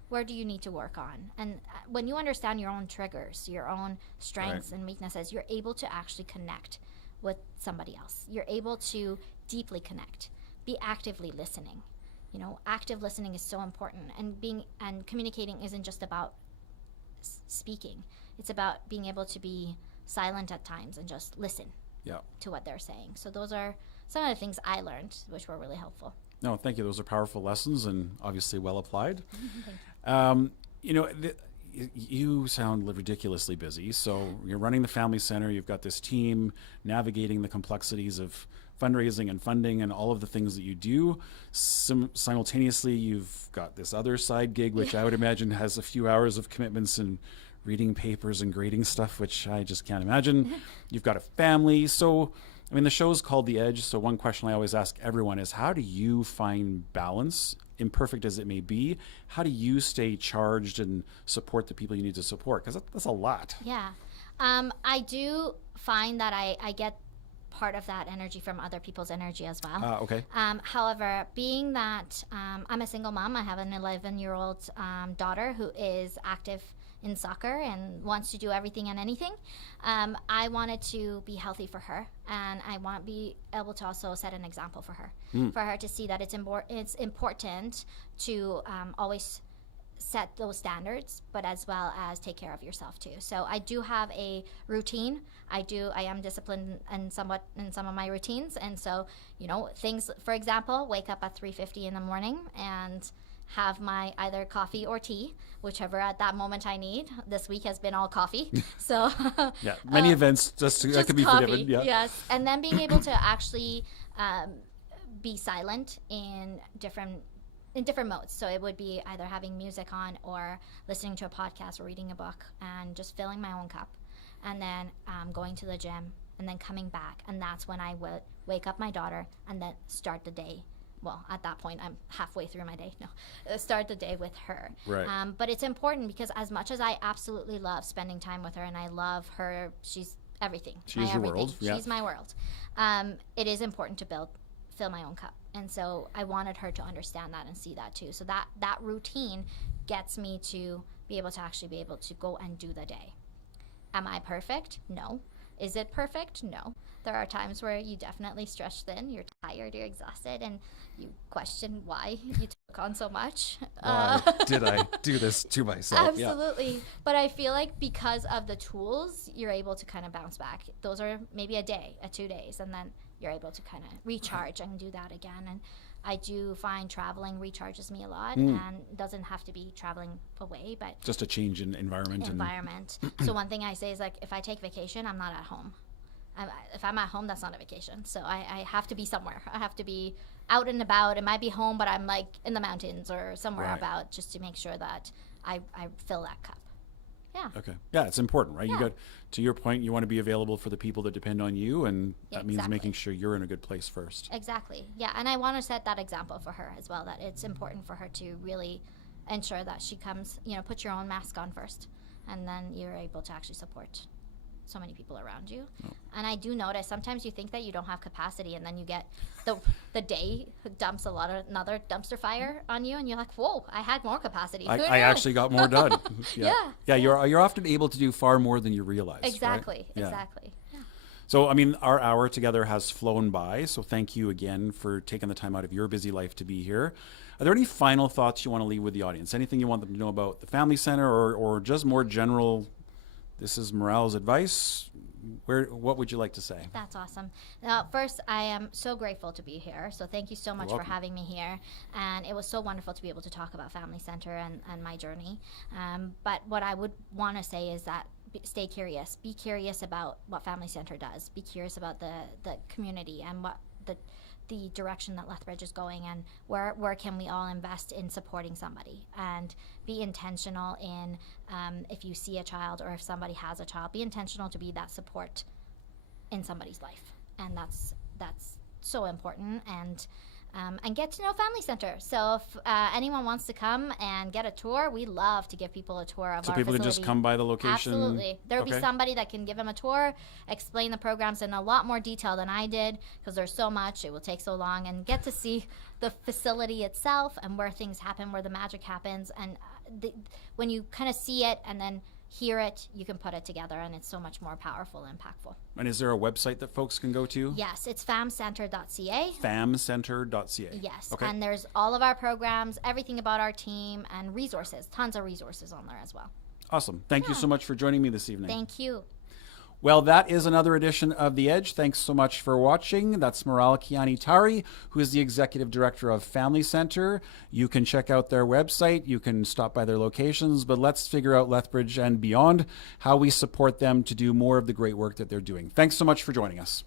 Where do you need to work on? And when you understand your own triggers, your own strengths and weaknesses, you're able to actually connect with somebody else. You're able to deeply connect. Be actively listening. You know, active listening is so important, and communicating isn't just about speaking. It's about being able to be silent at times and just listen to what they're saying. So those are some of the things I learned, which were really helpful. No, thank you. Those are powerful lessons and obviously well applied. You know, you sound ridiculously busy. So you're running the family center. You've got this team navigating the complexities of fundraising and funding and all of the things that you do. Simultaneously, you've got this other side gig, which I would imagine has a few hours of commitments and reading papers and grading stuff, which I just can't imagine. You've got a family. So, I mean, the show's called The Edge. So one question I always ask everyone is, how do you find balance, imperfect as it may be? How do you stay charged and support the people you need to support? Because that's a lot. Yeah. I do find that I get part of that energy from other people's energy as well. Okay. However, being that I'm a single mom, I have an 11-year-old daughter who is active in soccer and wants to do everything and anything. I wanted to be healthy for her, and I want to be able to also set an example for her to see that it's important to always set those standards, but as well as take care of yourself too. So I do have a routine. I am disciplined in some of my routines, and so, you know, things, for example, wake up at 3:50 in the morning and have my either coffee or tea, whichever at that moment I need. This week has been all coffee. So many events just that could be coffee, forgiven. Yeah. Yes, and then being able to actually be silent in different modes. So it would be either having music on or listening to a podcast or reading a book and just filling my own cup, and then going to the gym and then coming back. And that's when I would wake up my daughter and then start the day. Well, at that point, I'm halfway through my day. No, start the day with her. Right. But it's important because as much as I absolutely love spending time with her and I love her, she's everything. She's your world. Yeah. She's my world. It is important to fill my own cup. And so I wanted her to understand that and see that too. So that routine gets me to be able to actually be able to go and do the day. Am I perfect? No. Is it perfect? No. There are times where you definitely stretch thin, you're tired, you're exhausted, and you question why you took on so much. Why did I do this to myself? Absolutely. Yeah. But I feel like because of the tools, you're able to kind of bounce back. Those are maybe a day, 2 days, and then you're able to kind of recharge and do that again. And I do find traveling recharges me a lot, and doesn't have to be traveling away, but just a change in environment. So one thing I say is, like, if I take vacation, I'm not at home. If I'm at home, that's not a vacation. So I have to be somewhere. I have to be out and about. It might be home, but I'm like in the mountains or somewhere about, just to make sure that I fill that cup. Yeah. Okay. Yeah, it's important, right? Yeah. You got, to your point, you want to be available for the people that depend on you, and that means making sure you're in a good place first. Exactly. Yeah, and I want to set that example for her as well, that it's important for her to really ensure that she comes, put your own mask on first, and then you're able to actually support so many people around you. And I do notice sometimes you think that you don't have capacity, and then you get the day dumps another dumpster fire on you, and you're like, whoa, I had more capacity. I actually got more done. Yeah. You're often able to do far more than you realize. Exactly. Right? Exactly. Yeah. So, I mean, our hour together has flown by, so thank you again for taking the time out of your busy life to be here. Are there any final thoughts you want to leave with the audience? Anything you want them to know about the Family Center, or just more general, this is Maral's advice? What would you like to say? That's awesome. Now, first, I am so grateful to be here. So thank you so much for having me here. And it was so wonderful to be able to talk about Family Center and my journey. But what I would want to say is that stay curious. Be curious about what Family Center does. Be curious about the community and what the direction that Lethbridge is going, and where can we all invest in supporting somebody, and be intentional in if you see a child or if somebody has a child, be intentional to be that support in somebody's life, and that's so important. And get to know Family Center. So if anyone wants to come and get a tour, we love to give people a tour of our facility. So people can just come by the location? Absolutely. There will be somebody that can give them a tour, explain the programs in a lot more detail than I did, because there's so much, it will take so long, and get to see the facility itself and where things happen, where the magic happens. And when you kind of see it and then hear it, you can put it together, and it's so much more powerful and impactful. And is there a website that folks can go to? Yes, it's famcenter.ca. Famcenter.ca. Yes, okay. And there's all of our programs, everything about our team, and resources, tons of resources on there as well. Awesome. Thank you so much for joining me this evening. Thank you. Well, that is another edition of The Edge. Thanks so much for watching. That's Maral Kiani Tari, who is the Executive Director of Family Center. You can check out their website. You can stop by their locations. But let's figure out Lethbridge and beyond, how we support them to do more of the great work that they're doing. Thanks so much for joining us.